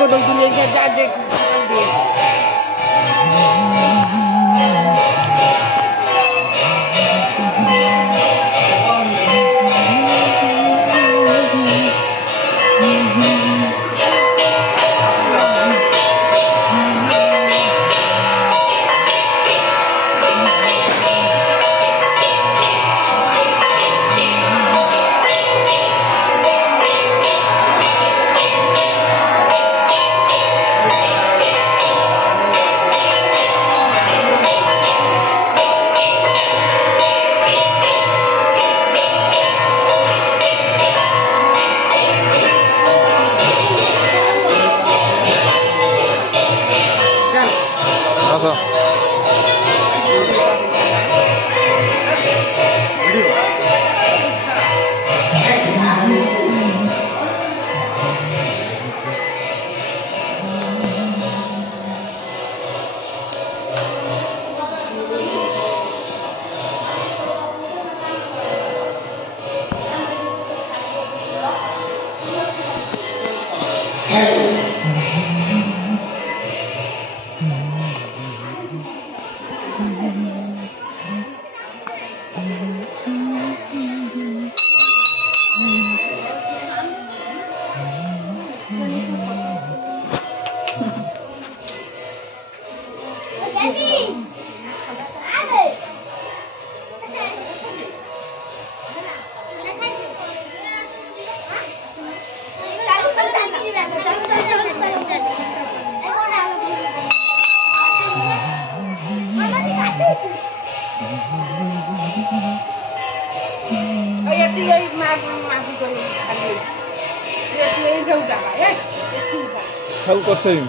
को दो ले जा देख दे Không có xình.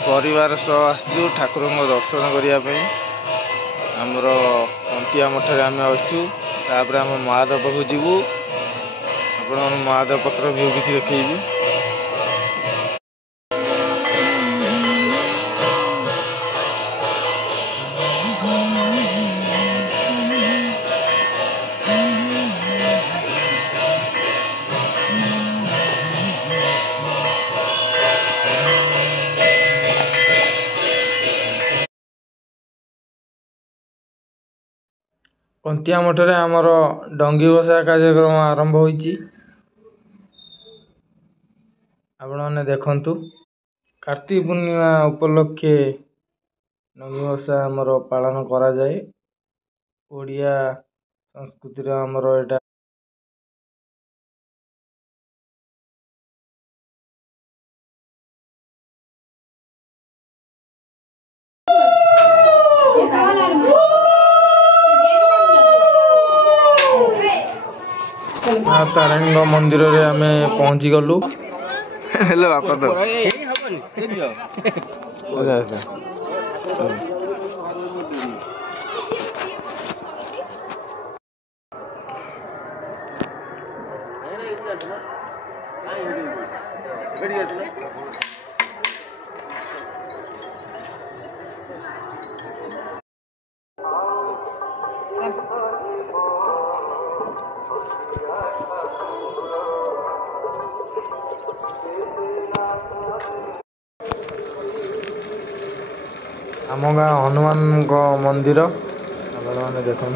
परिवार सह आसु ठाकुर दर्शन करने आमर कंटिया मठ आम अच्छु तापर आम महादेव पाक जीवु आप महादेव पाखर व्यू किसी देखी कंटिया मठरे आमर डंगी बसा कार्यक्रम आरंभ होईची आपण माने देखंतु कार्तिक पूर्णिमा उपलक्षे डंगी बसा आमर पालन करा जाए ओडिया संस्कृति रो आमर एटा तारिणी मंदिर रे आमे पहुंची गलु हेलो बापा तो आम गाँ हनुमान मंदिर आपने देखु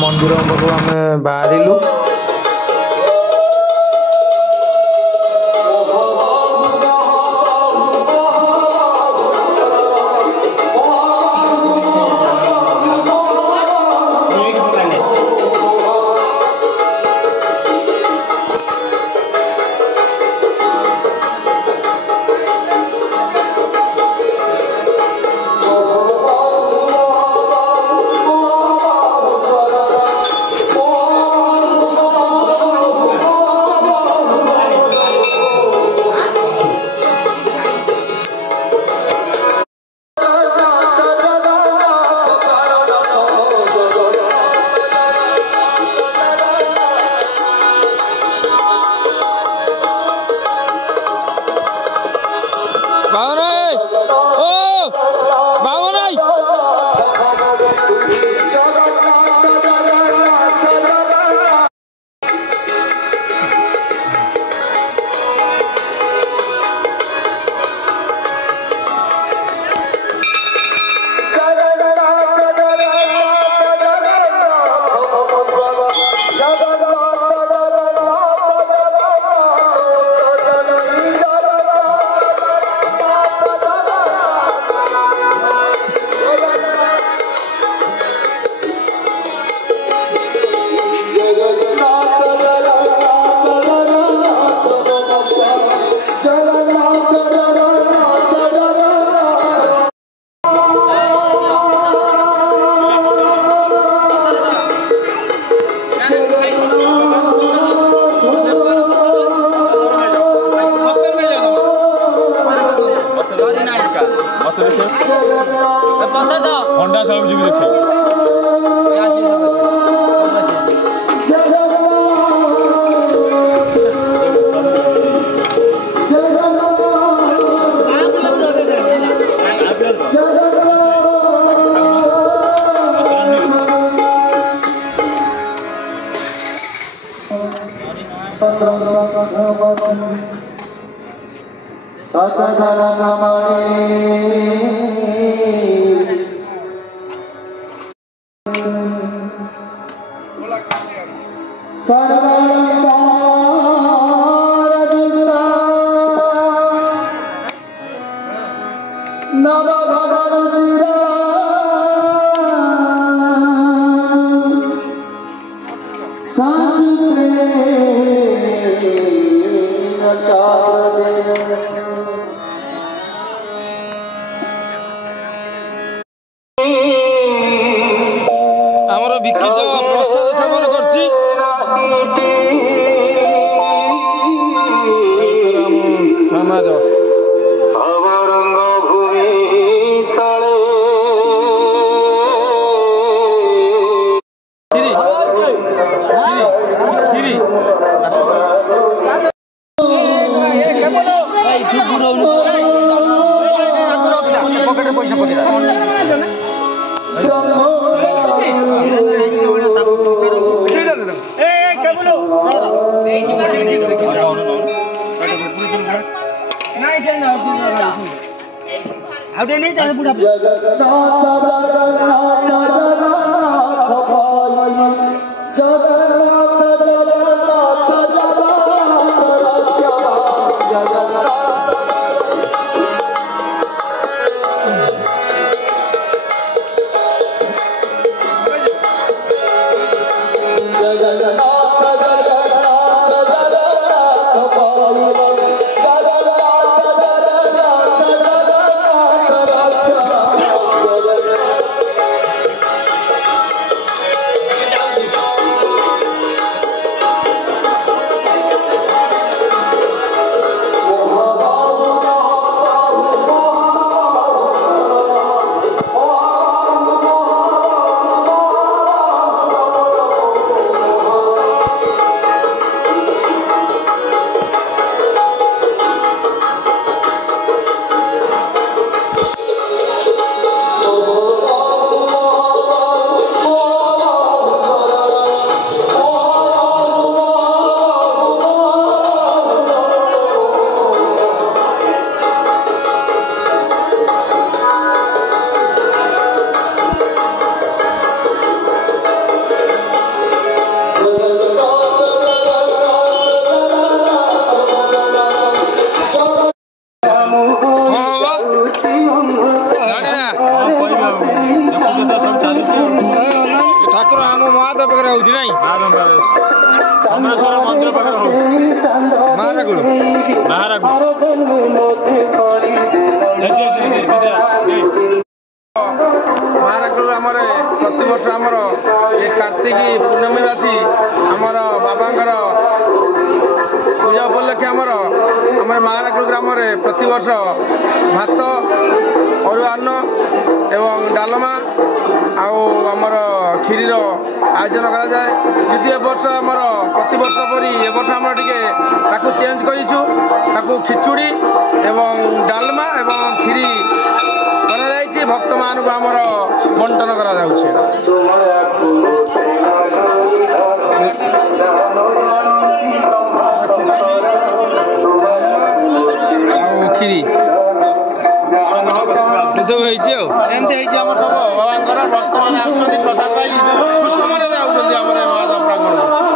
मंदिर पाखु आम बाहरिलु दास बाबू जी भी देखे ଆମର ବିକିଚ ପ୍ରସାଦ ସେବନ କରୁଛି ସମାଜ ଠାକୁର ଆମ ମହାଦେବ ପାଖରେ ହଉଛି ନାଇଁ ସମଲେଶ୍ୱର ମନ୍ଦିର ପାଖରେ ହଉଛି ମହାରାଗୁଳ ମହାରାଗୁଳ ଆମର ପ୍ରତିବର୍ଷ ଆମର ଏ କାର୍ତ୍ତିକ ପୂର୍ଣ୍ଣମୀ ବାସୀ ଆମର ବାବାଙ୍କର ପୂଜା ଉପଲକ୍ଷେ ଆମର ମହାରାଗୁଳ ଗ୍ରାମରେ ପ୍ରତିବର୍ଷ ଭାତ ଅରୁଆ ଅନ୍ନ ଏବଂ ଡାଲମା ଆଉ ଆମର କ୍ଷୀରିର ଆୟୋଜନ କରାଯାଏ। କିନ୍ତୁ ଏ ବର୍ଷ ଆମର ପ୍ରତିବର୍ଷ ପରି ଏ ବର୍ଷ ଆମର ଟିକେ ତାକୁ ଚେଞ୍ଜ କରିଛୁ, ତାକୁ ଖିଚୁଡ଼ି ଏବଂ ଡାଲମା ଏବଂ କ୍ଷୀରି କରାଯାଇଛି। ଭକ୍ତମାନଙ୍କୁ ଆମର ବଣ୍ଟନ କରାଯାଉଛି। ଆଉ କ୍ଷୀରି ଏସବୁ ହେଇଛି ଆଉ ଏମିତି ହେଇଛି ଆମର ସବୁ ବାବାଙ୍କର ଭକ୍ତମାନେ ଆସୁଛନ୍ତି ପ୍ରସାଦ ପାଇ ଖୁସି ମନରେ ଯାଉଛନ୍ତି ଆମର ମହାଦେବ ପ୍ରାଙ୍ଗଣରେ।